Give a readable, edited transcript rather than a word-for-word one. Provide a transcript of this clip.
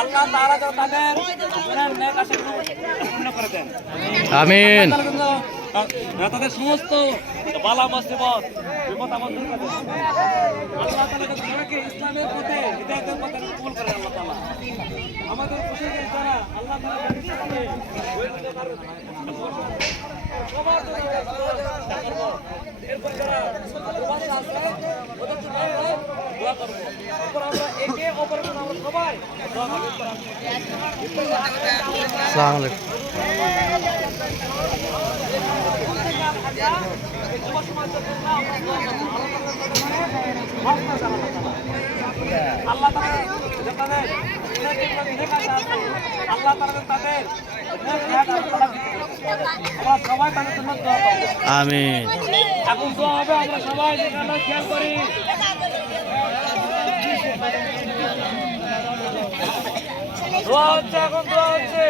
আল্লাহ তাআলা তাদের মনের নেক আশাগুলো পূর্ণ করে দেন। আমিন। তাদের সমস্ত বালা মুসিবত বিপদ আপদ দূর করে দেন। আল্লাহ তাআলা যাদেরকে ইসলামের পথে হিদায়াতের পথে কবুল করেন আল্লাহ তাআলা। আমাদের খুশিকে যারা আল্লাহ তাআলা ব্যক্তিত্বে সবার জন্য এরপর যারা প্রবাসে আছে ওদের জন্য আমরা দোয়া করব। এরপর আমরা একে অপরের জন্য আমরা সবাই দোয়া করব। আসসালামু আলাইকুম। আল্লাহ তাআলা যাদের আল্লাহ তাআলা তাদের আমরা সবাই তাদের জন্য দোয়া করব। আমিন। এখন দোয়া হবে, আমরা সবাই যেখানে খেয়াল করি। দোয়া হচ্ছে, এখন দোয়া হচ্ছে।